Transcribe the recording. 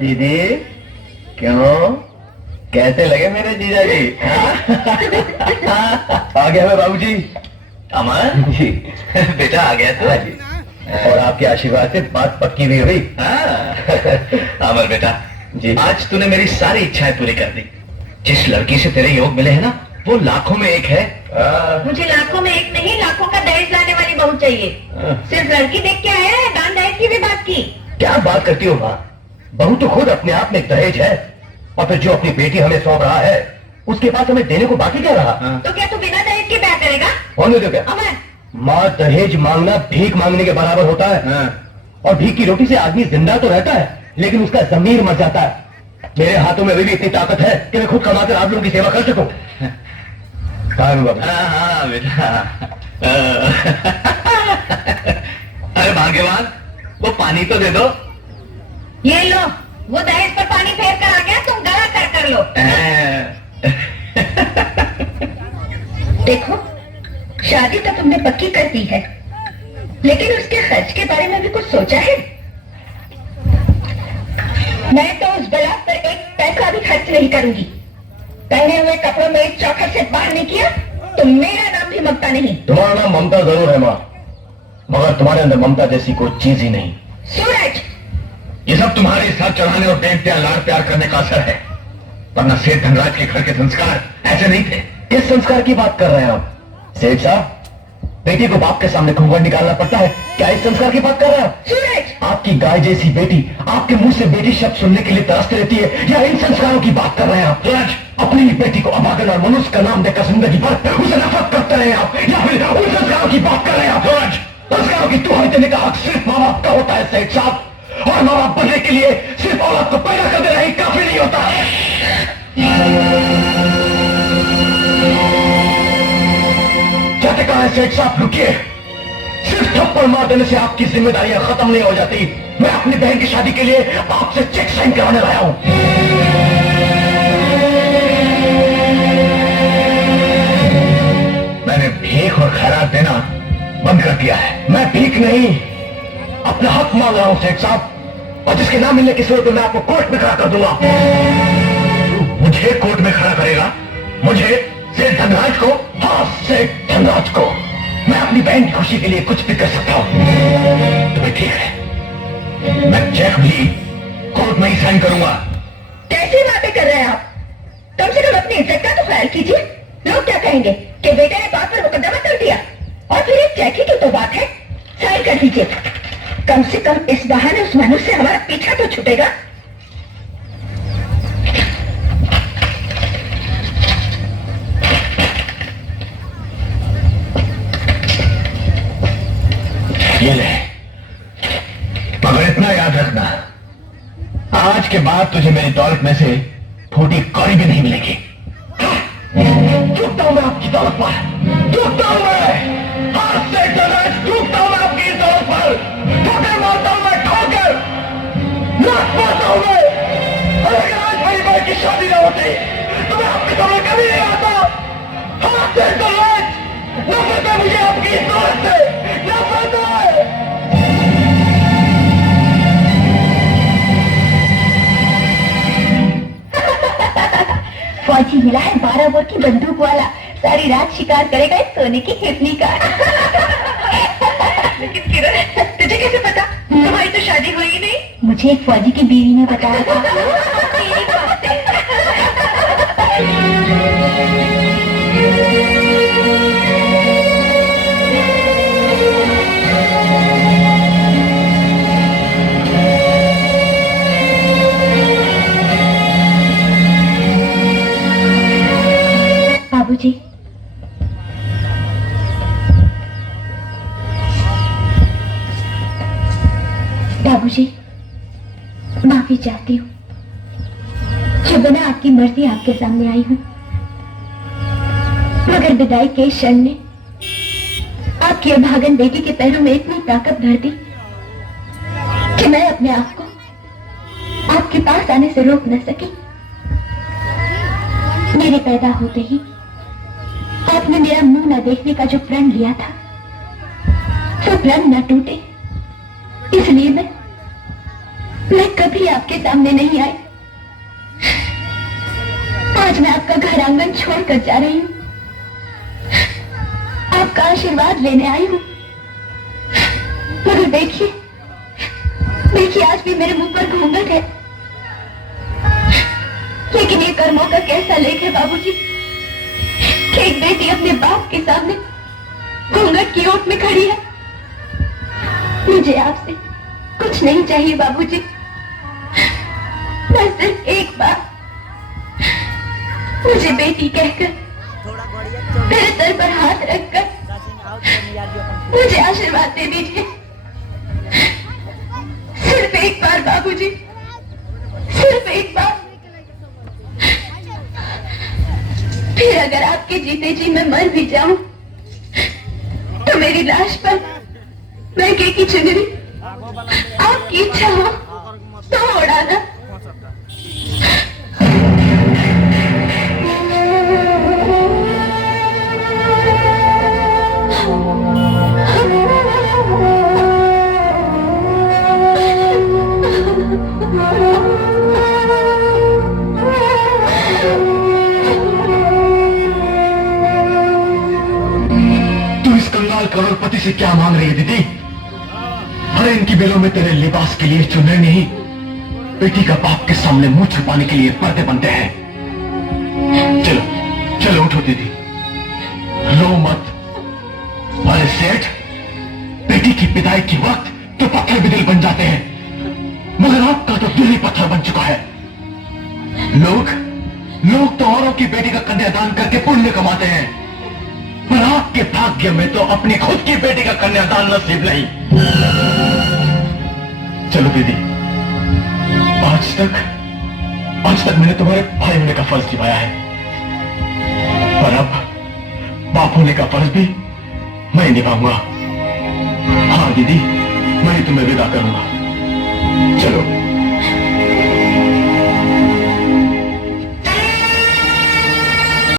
दीदी, क्यों? कैसे लगे मेरे जीजा जी? आ गया मैं बाबूजी। अमर जी बेटा आ गया हाँ जी, और आपके आशीर्वाद से बात पक्की भी हुई। अमर बेटा जी आज तूने मेरी सारी इच्छाएं पूरी कर दी। जिस लड़की से तेरे योग मिले हैं ना, वो लाखों में एक है। मुझे लाखों में एक नहीं, लाखों का दहेज लाने वाली बहू चाहिए। सिर्फ लड़की देख के आया है, दान दहेज की भी बात की। क्या बात करती हो माँ? बहू तो खुद अपने आप में एक दहेज है, और फिर जो अपनी बेटी हमें सौंप रहा है उसके पास हमें देने को बाकी क्या रहा? तो क्या तू बिना दहेज के ब्याह करेगा? होने दो क्या? अमर, माँ, दहेज मांगना भीख मांगने के बराबर होता है। और भीख की रोटी से आदमी जिंदा तो रहता है, लेकिन उसका जमीर मर जाता है। मेरे हाथों में अभी भी इतनी ताकत है कि मैं खुद कमाकर आप लोगों की सेवा कर सकूं। कहाँ है बाबू? हाँ बेटा। अरे भाग्यवान, वो पानी तो दे दो। ये लो, वो दहेज पर पानी फेर कर आ गया, तुम गला कर लो। देखो, शादी तो तुमने पक्की कर दी है, लेकिन उसके खर्च के बारे में भी कुछ सोचा है? मैं तो उस बारात पर एक पैसा भी खर्च नहीं करूंगी। पहने हुए कपड़ों में एक चौखट से बाहर नहीं किया तो मेरा नाम भी ममता नहीं। तुम्हारा नाम ममता जरूर है माँ, मगर तुम्हारे अंदर ममता जैसी कोई चीज ही नहीं। सूरज, ये सब तुम्हारे साथ चढ़ाने और प्रेम प्यार लाड़ प्यार करने का असर है, वरना सेठ धनराज के घर के संस्कार ऐसे नहीं थे। किस संस्कार की बात कर रहे हैं आप सेठ साहब? बेटी को बाप के सामने घूंघट निकालना पड़ता है, क्या इस संस्कार की बात कर रहे हैं आप? सूरज, आपकी गाय जैसी बेटी आपके मुंह से बेटी शब्द सुनने के लिए तरसती रहती है, या इन संस्कारों की बात कर रहे हैं आप? सूरज, अपनी ही बेटी को अभागन और मनुष्य का नाम देकर जिंदगी भर उसे नफरत करते रहे आप, या फिर उन संस्कारों की बात कर रहे हैं आप? सूरज, संस्कारों की दुहाई देने का हक सिर्फ माँ बाप का होता है सेठ साहब, और माँ बाप बनने के लिए सिर्फ औलाद को पैदा कर देना ही काफी नहीं होता है। जाते कहा है सेठ साहब, रुकिए। सिर्फ थप्पड़ मार देने से आपकी जिम्मेदारियां खत्म नहीं हो जाती। मैं अपनी बहन की शादी के लिए आपसे चेक साइन कराने लाया हूं। मैंने भीख और खैरात देना बंद कर दिया है। मैं भीख नहीं, अपना हक मांग रहा हूं सेठ साहब, और जिसके ना मिलने की सूरत में मैं आपको कोर्ट में खड़ा कर दूंगा। मुझे कोर्ट में खड़ा करेगा? मुझे, सेठ धनराज को? हाँ, सेठ धनराज को। मैं अपनी बहन की खुशी के लिए कुछ भी कर सकता हूं। तुम्हें ठीक है, मैं चेक भी कोर्ट में ही साइन करूंगा। कैसी बातें कर रहे हैं आप? कम से कम अपनी इज्जत का तो ख्याल कीजिए। लोग क्या कहेंगे कि बेटे ने बाप पर मुकदमा कर दिया, और फिर एक चेक ही की तो बात है, साइन कर दीजिए। कम से कम इस बहाने उस मनुष्य से हमारा पीछा तो छूटेगा। ये ले, मगर इतना याद रखना, आज के बाद तुझे मेरी दौलत में से फूटी कौड़ी भी नहीं मिलेगी। झुकता हूं मैं आपकी दौलत पर, झुकता हूं मैं। हाथ से धनराज, झुकता हूं मैं आपकी इस दौलत पर। ठोकर मारता हूं मैं, ठोकर लात मारता हूं मैं। अगर आज मेरी बहन की शादी न होती तो मैं आपके सामने कभी नहीं आता। हाथ से धनराज, नफरत है मुझे आपकी इस दौलत से, नफरत है। फौजी मिला है 12 बोर की बंदूक वाला, सारी रात शिकार करेगा इस सोने की हिरनी का। लेकिन किरण, तुझे कैसे पता? तुम्हारी तो शादी हुई नहीं। मुझे एक फौजी की बीवी ने बताया था। तेरी बात है। बाबूजी, बाबूजी, माफी चाहती हूँ जो बिना आपकी मर्जी आपके सामने आई हूँ, मगर विदाई के क्षण ने आपकी अभागन बेटी के पैरों में इतनी ताकत भर दी कि मैं अपने आप को आपके पास आने से रोक न सकी। मेरे पैदा होते ही आपने मेरा मुंह न देखने का जो प्रण लिया था, वो प्रण न टूटे, इसलिए मैं कभी आपके सामने नहीं आई। आज मैं आपका घर आंगन छोड़कर जा रही हूँ, आपका आशीर्वाद लेने आई हूँ। मगर देखिए देखिए, आज भी मेरे मुंह पर घूंघट है। लेकिन ये कर्मों का कैसा लेख है बाबूजी कि एक बेटी अपने बाप के सामने घूंघट की ओट में खड़ी है। मुझे आपसे कुछ नहीं चाहिए बाबूजी, बस सिर्फ एक बार मुझे बेटी कहकर मेरे सर पर हाथ रखकर मुझे आशीर्वाद दे दीजिए। सिर्फ एक बार बाबूजी, सिर्फ एक बार। फिर अगर आपके जीते जी मैं मर भी जाऊं तो मेरी लाश पर मैके की चुनरी आपकी इच्छा हो तो उड़ाना। करोड़पति से क्या मांग रही है दीदी? अरे इनकी बेलों में तेरे लिबास के लिए चुनरी नहीं, बेटी का बाप के सामने मुंह छुपाने के लिए पर्दे बनते हैं। चलो चलो उठो दीदी, रो मत। अरे सेठ, बेटी की विदाई के वक्त तो पत्थर भी दिल बन जाते हैं, मगर आपका तो दिल ही पत्थर बन चुका है। लोग तो औरों की बेटी का कन्यादान करके पुण्य कमाते हैं, पर आपके भाग्य में तो अपनी खुद की बेटी का कन्यादान नसीब नहीं। चलो दीदी, आज तक मैंने तुम्हारे भाई होने का फर्ज निभाया है, पर अब बाप होने का फर्ज भी मैं निभाऊंगा। हाँ दीदी, मैं ही तुम्हें विदा करूंगा। चलो।